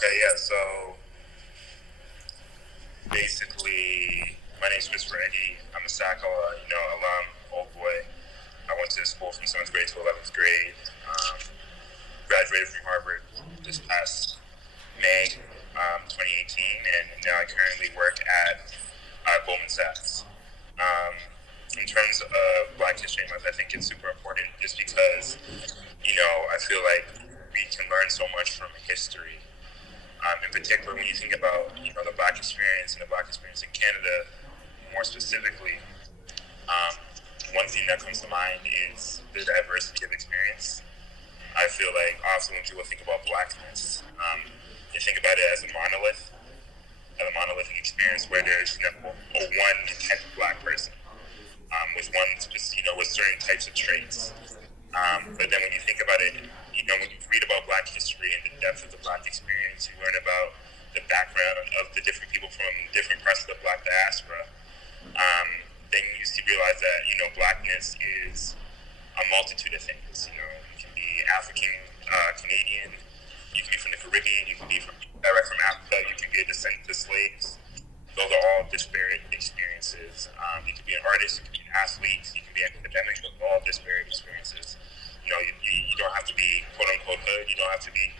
Okay, yeah, so basically, my name's Egi. I'm a SAC alum, old boy. I went to school from 7th grade to 11th grade. Graduated from Harvard this past May 2018, and now I currently work at Goldman Sachs. Um, in terms of Black History Month, I think it's super important just because, I feel like we can learn so much from history. In particular, when you think about the Black experience and the Black experience in Canada, more specifically, um, one thing that comes to mind is the diversity of experience. I feel like often when people think about Blackness, they think about it as a monolithic experience where there's a one type of Black person, with certain types of traits. But then when you think about it, when you read about Black history and the depth of the Black experience, you learn about the background of the different people from different parts of the Black diaspora. Then you realize that, Blackness is a multitude of things. You can be African Canadian, you can be from the Caribbean, you can be direct from Africa, you can be a descendant of slaves. Those are all disparate experiences. You can be an artist, you can be an athlete, you can be an academic, but all disparate experiences. You don't have to be quote unquote hood, you don't have to be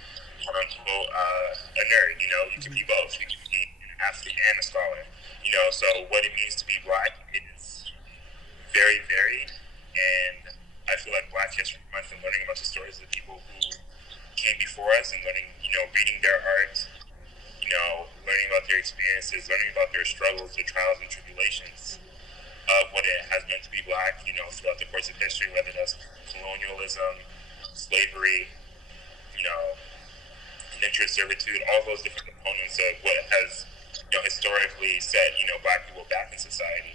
quote unquote a nerd, you can be both. You can be an athlete and a scholar. So what it means to be Black is very varied, and I feel like Black History Month and learning about the stories of the people who came before us and learning, reading their art, learning about their experiences, learning about their struggles, their trials and tribulations of what it has meant to be Black, throughout the course of history, whether that's colonialism, slavery, indentured servitude, all those different components of what has, historically set, Black people back in society.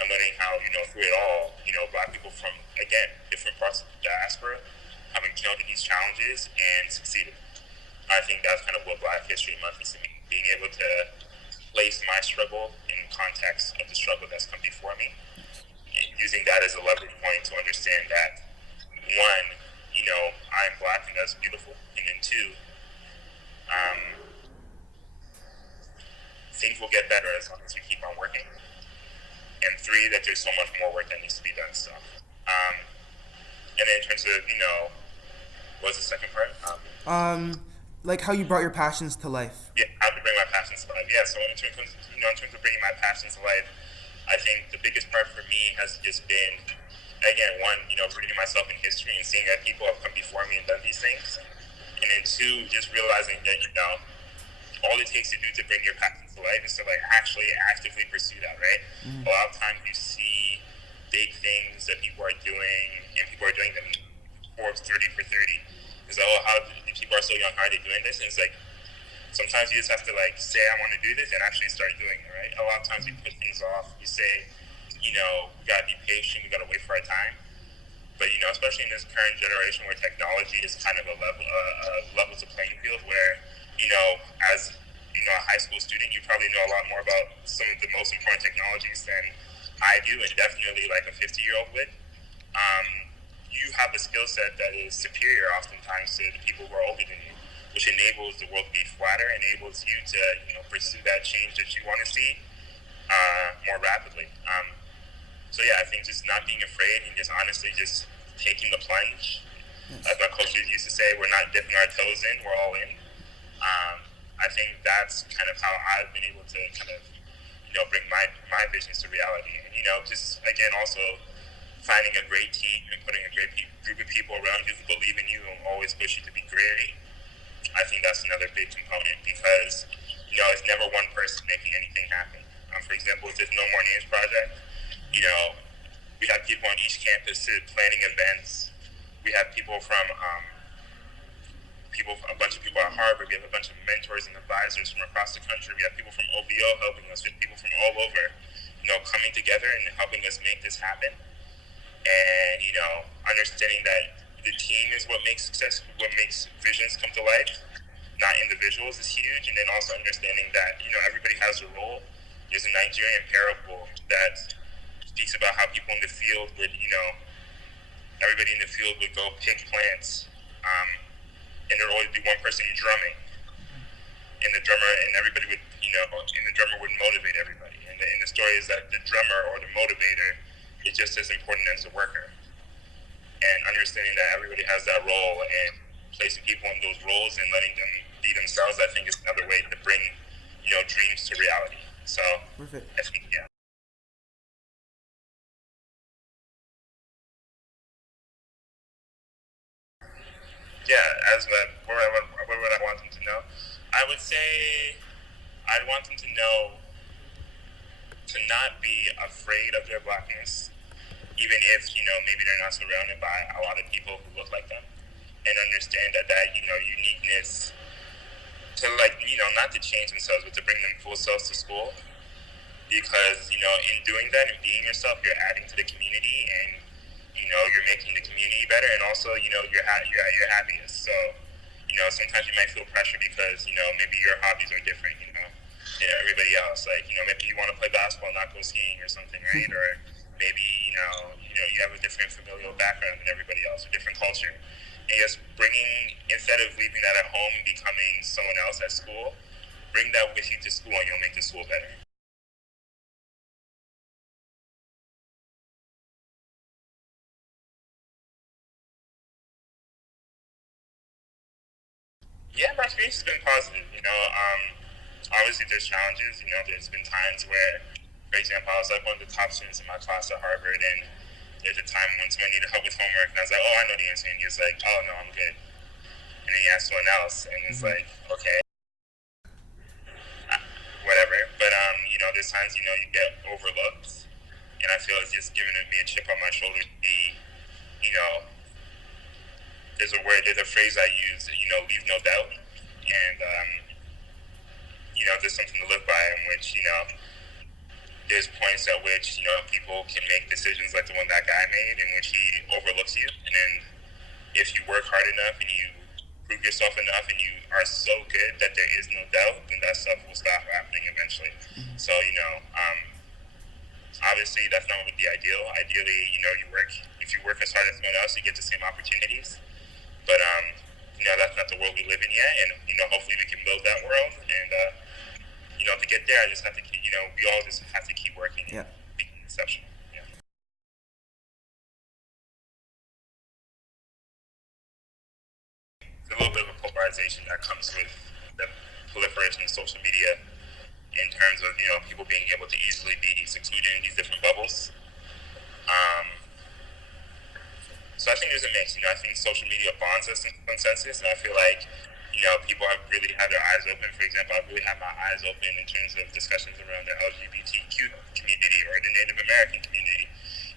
And learning how, through it all, Black people from, again, different parts of the diaspora have encountered these challenges and succeeded. I think that's kind of what Black History Month is to me, being able to place my struggle in context of the struggle that's come before me, and using that as a leverage point to understand that, one, I'm Black and that's beautiful, and then two, things will get better as long as we keep on working, and three, that there's so much more work that needs to be done still. And then in terms of, what was the second part? Like how you brought your passions to life. Yeah, how to bring my passions to life. Yeah, so in terms of bringing my passions to life, I think the biggest part for me has just been, again, one, rooting myself in history and seeing that people have come before me and done these things, and then two, just realizing that all it takes to do to bring your passions to life is to actually actively pursue that, right? A lot of times you see big things that people are doing, and people are doing them for 30 for 30. It's like, how people are so young, how are they doing this? And it's like, sometimes you just have to say, I want to do this, and actually start doing it, right? A lot of times we put things off. We say, we gotta be patient, we gotta wait for our time. But especially in this current generation where technology is kind of a level to playing field, where as a high school student, you probably know a lot more about some of the most important technologies than I do, and definitely like a 50-year-old would. You have a skill set that is superior oftentimes to the people who are older than you, which enables the world to be flatter, enables you to pursue that change that you want to see more rapidly. So yeah, I think just not being afraid and just honestly just taking the plunge. As my coach used to say, we're not dipping our toes in, we're all in. I think that's kind of how I've been able to kind of bring my visions to reality. And just again also finding a great team and putting a great group of people around you who believe in you and always push you to be great. I think that's another big component because it's never one person making anything happen. For example, with this No More Names project, we have people on each campus planning events. We have people from a bunch of people at Harvard. We have a bunch of mentors and advisors from across the country. We have people from OVO helping us. We have people from all over, coming together and helping us make this happen. And understanding that the team is what makes visions come to life, not individuals, is huge. And then also understanding that everybody has a role. There's a Nigerian parable that speaks about how people in the field would everybody in the field would go pick plants, and there would always be one person drumming, and the drummer and everybody would, and the drummer would motivate everybody. And the story is that the drummer or the motivator is just as important as the worker. And understanding that everybody has that role and placing people in those roles and letting them be themselves, I think is another way to bring, dreams to reality. So, Perfect. I think, yeah. Yeah, what would I want them to know? I would say I'd want them to know to not be afraid of their blackness, even if, maybe they're not surrounded by a lot of people who look like them, and understand that uniqueness to, not to change themselves, but to bring them full selves to school, because, in doing that and being yourself, you're adding to the community, and, you're making the community better, and also, you're at your happiest. So, sometimes you might feel pressure because, maybe your hobbies are different, than everybody else. Like, maybe you want to play basketball, not go skiing or something, right? Or maybe, you have a different familial background than everybody else, a different culture. And just instead of leaving that at home and becoming someone else at school, bring that with you to school and you'll make the school better. Yeah, my experience has been positive. Obviously there's challenges. There's been times where, for example, I was like one of the top students in my class at Harvard, and there's a time when someone needed help with homework, and I was like, oh, I know the answer, and he was like, oh, no, I'm good. And then he asked someone else, and it's like, okay, whatever. But there's times you get overlooked, and I feel it's just giving me a chip on my shoulder to be, you know, there's a phrase I use, leave no doubt, and there's something to live by in which there's points at which people can make decisions like the one that guy made, in which he overlooks you, and then if you work hard enough and you prove yourself enough and you are so good that there is no doubt, then that stuff will stop happening eventually. So obviously that's not the ideal. Ideally, if you work as hard as someone else, you get the same opportunities. But that's not the world we live in yet, and hopefully we can build that world. And to get there, I just have to keep, we all just have to keep working and be exceptional. Yeah. There's a little bit of a polarization that comes with the proliferation of social media, in terms of people being able to easily be secluded in these different bubbles. So I think there's a mix. I think social media bonds us in consensus, and I feel like people have really had their eyes open. For example, I've really had my eyes open in terms of discussions around the LGBTQ community or the Native American community,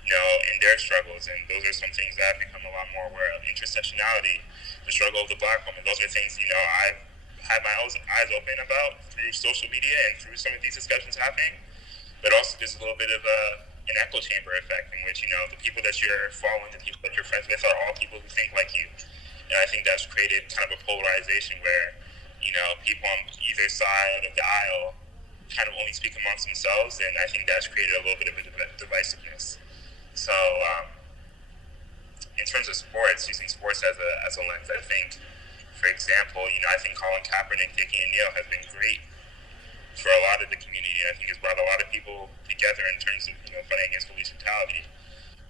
and their struggles. And those are some things that I've become a lot more aware of. Intersectionality, the struggle of the Black woman. Those are things I've had my eyes open about through social media and through some of these discussions happening. But also there's a little bit of an echo chamber effect, in which the people that you're following, the people that you're friends with, are all people who think like you. And I think that's created kind of a polarization where people on either side of the aisle kind of only speak amongst themselves, and I think that's created a little bit of a divisiveness. So in terms of sports, using sports as a lens, I think, for example, I think Colin Kaepernick, Dickie, and Neil have been great for a lot of the community. I think it's brought a lot of people together in terms of fighting against police brutality.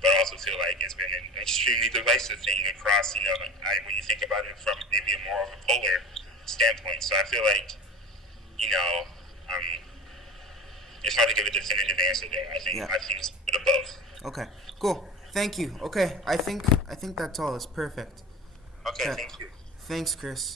But I also feel like it's been an extremely divisive thing across, when you think about it from maybe a more of a polar standpoint. So I feel like, it's hard to give a definitive answer there. I think it's a bit of both. Okay. Cool. Thank you. Okay. I think that's all. It's perfect. Okay, thank you. Thanks, Chris.